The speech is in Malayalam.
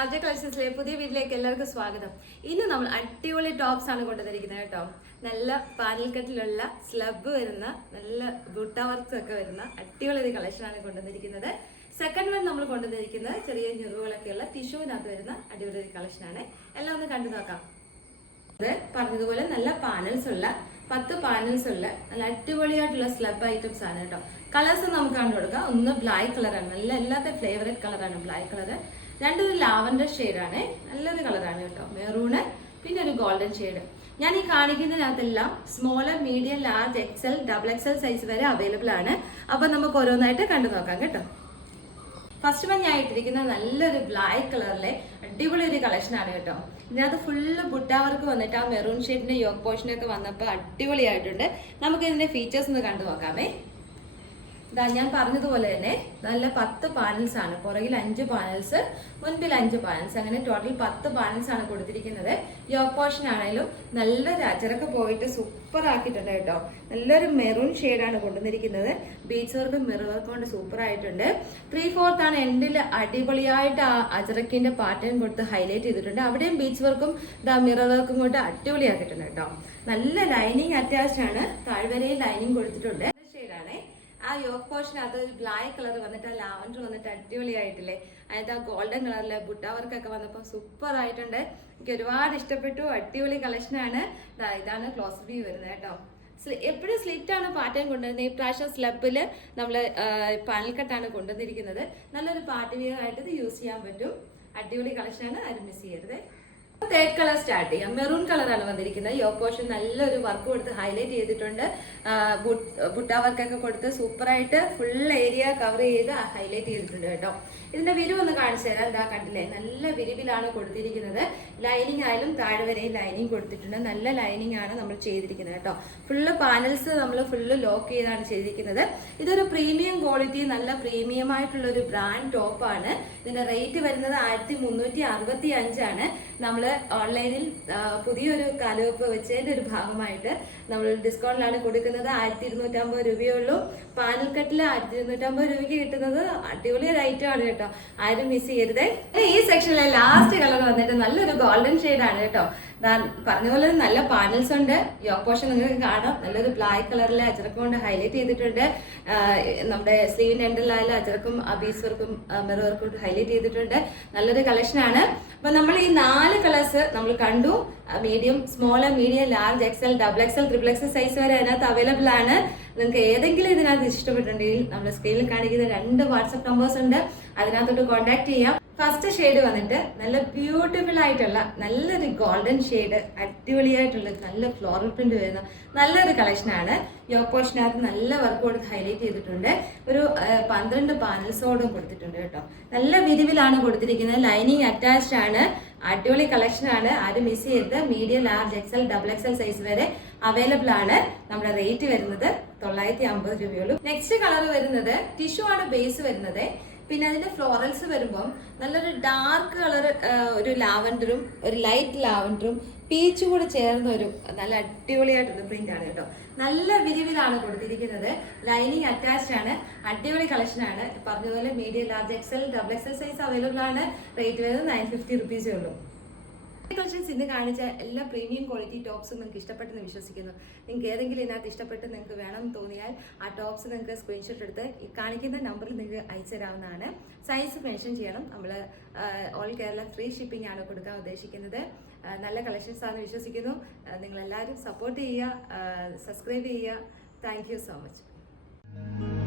എല്ലാവർക്കും സ്വാഗതം. ഇന്ന് നമ്മൾ അടിപൊളി ടോപ്സ് ആണ് കൊണ്ടുവന്നിരിക്കുന്നത് കേട്ടോ. നല്ല പാനൽ കട്ടിലുള്ള സ്ലബ് വരുന്ന നല്ല ബുട്ട വർക്ക്സ് ഒക്കെ വരുന്ന അടിപൊളി ഒരു കളക്ഷൻ ആണ് കൊണ്ടുവന്നിരിക്കുന്നത്. സെക്കൻഡ് വൺ നമ്മൾ കൊണ്ടുവന്നിരിക്കുന്നത് ചെറിയ ഞെറുകളൊക്കെയുള്ള ടിഷ്യൂവിനകത്ത് വരുന്ന അടിപൊളി ഒരു കളക്ഷൻ ആണ്. എല്ലാം ഒന്ന് കണ്ടു നോക്കാം. ഇത് പറഞ്ഞതുപോലെ നല്ല പാനൽസ് ഉള്ള പത്ത് പാനൽസ് ഉള്ള നല്ല അടിപൊളിയായിട്ടുള്ള സ്ലബ് ഐറ്റംസ് ആണ് കേട്ടോ. കളേഴ്സ് നമുക്ക് കണ്ടു കൊടുക്കാം. ഒന്ന് ബ്ലാക്ക് കളറാണ് നല്ല എല്ലാത്ത ഫ്ലേവറേറ്റ് കളറാണ് ബ്ലാക്ക് കളർ രണ്ടൊരു ലാവൻഡർ ഷെയ്ഡാണ്. നല്ലൊരു കളറാണ് കേട്ടോ. മെറൂണ് പിന്നെ ഒരു ഗോൾഡൻ ഷെയ്ഡ്. ഞാൻ ഈ കാണിക്കുന്നതിനകത്തെല്ലാം smaller medium large XL double XL size വരെ അവൈലബിൾ ആണ്. അപ്പൊ നമുക്ക് ഓരോന്നായിട്ട് കണ്ടു നോക്കാം കേട്ടോ. ഫസ്റ്റ് വൺ ഞാൻ ഇട്ടിരിക്കുന്നത് നല്ലൊരു ബ്ലാക്ക് കളറിലെ അടിപൊളി ഒരു കളക്ഷൻ ആണ് കേട്ടോ. ഇതിനകത്ത് ഫുള്ള് ബുട്ട വർക്ക് വന്നിട്ട് ആ മെറൂൺ ഷെയ്ഡിന്റെ യോഗ് പോർഷനൊക്കെ വന്നപ്പോൾ അടിപൊളിയായിട്ടുണ്ട്. നമുക്ക് ഇതിന്റെ ഫീച്ചേഴ്സ് ഒന്ന് കണ്ടു നോക്കാമേ. ഞാൻ പറഞ്ഞതുപോലെ തന്നെ നല്ല പത്ത് പാനൽസ് ആണ്. പുറകിൽ അഞ്ച് പാനൽസ് മുൻപിൽ അഞ്ച് പാനൽസ് അങ്ങനെ ടോട്ടൽ പത്ത് പാനൽസ് ആണ് കൊടുത്തിരിക്കുന്നത്. യോഗ് പോർഷൻ ആണെങ്കിലും നല്ല അച്ചറക്ക് പോയിട്ട് സൂപ്പർ ആക്കിയിട്ടുണ്ട് കേട്ടോ. നല്ലൊരു മെറൂൺ ആണ് കൊണ്ടുവന്നിരിക്കുന്നത്. ബീച്ച് വർക്കും മിറർ വർക്കും കൊണ്ട് സൂപ്പർ ആയിട്ടുണ്ട്. ത്രീ ഫോർത്ത് ആണ് എൻഡിൽ അടിപൊളിയായിട്ട് ആ അജറക്കിന്റെ പാറ്റേൺ കൊടുത്ത് ഹൈലൈറ്റ് ചെയ്തിട്ടുണ്ട്. അവിടെയും ബീച്ച് വർക്കും ദാ മിറർ വർക്കും കൊണ്ട് അടിപൊളിയാക്കിയിട്ടുണ്ട് കേട്ടോ. നല്ല ലൈനിങ് അത്യാവശ്യമാണ് ആണ്. താഴ്വരയിൽ ലൈനിങ് കൊടുത്തിട്ടുണ്ട്. ആ യോക്ക് പോർഷനകത്ത് ഒരു ബ്ലാക്ക് കളർ വന്നിട്ട് ആ ലാവൻഡർ വന്നിട്ട് അടിപൊളിയായിട്ടില്ലേ? അതിനകത്ത് ആ ഗോൾഡൻ കളറിലെ ബുട്ട വർക്കൊക്കെ വന്നപ്പോൾ സൂപ്പർ ആയിട്ടുണ്ട് എനിക്ക് ഒരുപാട് ഇഷ്ടപ്പെട്ടു. അടിപൊളി കളക്ഷനാണ് ഇതാണ് ക്ലോസ് വ്യൂ വരുന്നത് കേട്ടോ. എപ്പോഴും സ്ലിറ്റ് ആണ് പാറ്റേൺ കൊണ്ടുവരുന്നത്. ഈ പ്രാവശ്യം സ്ലബിൽ നമ്മൾ പനൽക്കെട്ടാണ് കൊണ്ടുവന്നിരിക്കുന്നത്. നല്ലൊരു പാർട്ടി വിയർ ആയിട്ട് ഇത് യൂസ് ചെയ്യാൻ പറ്റും. അടിപൊളി കളക്ഷനാണ് ആരും മിസ് ചെയ്യരുത്. തേർഡ് കളർ സ്റ്റാർട്ട് ചെയ്യാം. മെറൂൺ കളറാണ് വന്നിരിക്കുന്നത്. യോ പോർഷൻ നല്ലൊരു വർക്ക് കൊടുത്ത് ഹൈലൈറ്റ് ചെയ്തിട്ടുണ്ട്. ബുട്ട വർക്കൊക്കെ കൊടുത്ത് സൂപ്പറായിട്ട് ഫുൾ ഏരിയ കവർ ചെയ്ത് ഹൈലൈറ്റ് ചെയ്തിട്ടുണ്ട് കേട്ടോ. ഇതിന്റെ വിരിവ് ഒന്ന് കാണിച്ചു തരാം. എന്താ കണ്ടില്ലേ? നല്ല വിരിവിലാണ് കൊടുത്തിരിക്കുന്നത്. ലൈനിങ് ആയാലും താഴെ വരെയും ലൈനിങ് കൊടുത്തിട്ടുണ്ട്. നല്ല ലൈനിങ് ആണ് നമ്മൾ ചെയ്തിരിക്കുന്നത് കേട്ടോ. ഫുള്ള് പാനൽസ് നമ്മൾ ഫുള്ള് ലോക്ക് ചെയ്താണ് ചെയ്തിരിക്കുന്നത്. ഇതൊരു പ്രീമിയം ക്വാളിറ്റി നല്ല പ്രീമിയം ആയിട്ടുള്ള ഒരു ബ്രാൻഡ് ടോപ്പാണ് ഇതിന്റെ റേറ്റ് വരുന്നത് ആയിരത്തി മുന്നൂറ്റി അറുപത്തി അഞ്ചാണ് നമ്മൾ ഓൺലൈനിൽ പുതിയൊരു കാലുവെപ്പ് വെച്ചതിന്റെ ഒരു ഭാഗമായിട്ട് നമ്മൾ ഡിസ്കൗണ്ടിലാണ് കൊടുക്കുന്നത് ആയിരത്തി ഇരുന്നൂറ്റമ്പത് രൂപയുള്ളൂ പാനൽ കട്ടിൽ ആയിരത്തി ഇരുന്നൂറ്റമ്പത് രൂപയ്ക്ക് കിട്ടുന്നത് അടിപൊളി ഒരു ഐറ്റം ആണ് കേട്ടോ. ആരും മിസ് ചെയ്യരുതേ. ഈ സെക്ഷനിലെ ലാസ്റ്റ് കളർ വന്നിട്ട് നല്ലൊരു ഗോൾഡൻ ഷെയ്ഡ് ആണ് കേട്ടോ. പറഞ്ഞ പോലെ നല്ല പാനൽസ് ഉണ്ട്. യോക്ക് പോർഷൻ നിങ്ങൾക്ക് കാണാം. നല്ലൊരു ബ്ലാക്ക് കളറിൽ അച്ചടക്കം കൊണ്ട് ഹൈലൈറ്റ് ചെയ്തിട്ടുണ്ട്. നമ്മുടെ സ്ലീവ് എൻഡിലായാലും അച്ചടക്കും ബീസ് വർക്കും മെറു വർക്കും ഹൈലൈറ്റ് ചെയ്തിട്ടുണ്ട്. നല്ലൊരു കളക്ഷനാണ് അപ്പൊ നമ്മൾ ഈ നാല് കളേഴ്സ് നമ്മൾ കണ്ടു. Medium small medium large XL double XL triple XL size വരെ അതിനകത്ത് അവൈലബിൾ ആണ്. നിങ്ങൾക്ക് ഏതെങ്കിലും ഇതിനകത്ത് ഇഷ്ടപ്പെട്ടിട്ടുണ്ടെങ്കിൽ നമ്മുടെ സ്ക്രീനിൽ കാണിക്കുന്ന രണ്ട് വാട്സപ്പ് നമ്പേഴ്സ് ഉണ്ട്. അതിനകത്തോട്ട് കോൺടാക്ട് ചെയ്യാം. ഫസ്റ്റ് ഷെയ്ഡ് വന്നിട്ട് നല്ല ബ്യൂട്ടിഫുൾ ആയിട്ടുള്ള നല്ലൊരു ഗോൾഡൻ ഷെയ്ഡ് അടിപൊളിയായിട്ടുള്ള നല്ല ഫ്ലോറൽ പ്രിന്റ് വരുന്ന നല്ലൊരു കളക്ഷനാണ് യോ പോർഷനകത്ത് നല്ല വർക്ക് കൊടുത്ത് ഹൈലൈറ്റ് ചെയ്തിട്ടുണ്ട്. ഒരു പന്ത്രണ്ട് പാനൽസോടും കൊടുത്തിട്ടുണ്ട് കേട്ടോ. നല്ല വിരിവിലാണ് കൊടുത്തിരിക്കുന്നത്. ലൈനിങ് അറ്റാച്ച്ഡ് ആണ്. അടിപൊളി കളക്ഷൻ ആണ്. ആരും മിസ് ചെയ്യരുത്. Medium large XL double XL size വരെ അവൈലബിൾ ആണ് നമ്മുടെ റേറ്റ് വരുന്നത് തൊള്ളായിരത്തി അമ്പത് രൂപയുള്ളൂ. നെക്സ്റ്റ് കളർ വരുന്നത് ടിഷ്യൂ ആണ് ബേസ് വരുന്നത്. പിന്നെ അതിന്റെ ഫ്ലോറൽസ് വരുമ്പം നല്ലൊരു ഡാർക്ക് കളർ ഒരു ലാവൻഡറും ഒരു ലൈറ്റ് ലാവൻഡറും പീച്ചും കൂടെ ചേർന്ന ഒരു നല്ല അടിപൊളിയായിട്ടുള്ള പ്രിന്റ് ആണ് കേട്ടോ. നല്ല വിരിവിലാണ് കൊടുത്തിരിക്കുന്നത്. ലൈനിങ് അറ്റാച്ച്ഡ് ആണ്. അടിപൊളി കളക്ഷൻ ആണ്. പറഞ്ഞതുപോലെ medium large XL double XL size available ആണ്. റേറ്റ് വരുന്നത് നയൻ ഫിഫ്റ്റി റുപ്പീസേ ഉള്ളൂ. കളക്ഷൻസ് ഇന്ന് കാണിച്ച എല്ലാ പ്രീമിയം ക്വാളിറ്റി ടോപ്സും നിങ്ങൾക്ക് ഇഷ്ടപ്പെട്ടെന്ന് വിശ്വസിക്കുന്നു. നിങ്ങൾക്ക് ഏതെങ്കിലും ഇതിനകത്ത് ഇഷ്ടപ്പെട്ട് നിങ്ങൾക്ക് വേണം തോന്നിയാൽ ആ ടോപ്സ് നിങ്ങൾക്ക് സ്ക്രീൻഷോട്ട് എടുത്ത് ഈ കാണിക്കുന്ന നമ്പറിൽ നിങ്ങൾക്ക് അയച്ചു തരാവുന്നതാണ്. സൈസ് മെൻഷൻ ചെയ്യണം. നമ്മൾ ഓൾ കേരള ഫ്രീ ഷിപ്പിംഗ് ആണ് കൊടുക്കാൻ ഉദ്ദേശിക്കുന്നത്. നല്ല കളക്ഷൻസ് ആണെന്ന് വിശ്വസിക്കുന്നു. നിങ്ങളെല്ലാവരും സപ്പോർട്ട് ചെയ്യുക. സബ്സ്ക്രൈബ് ചെയ്യുക. Thank so much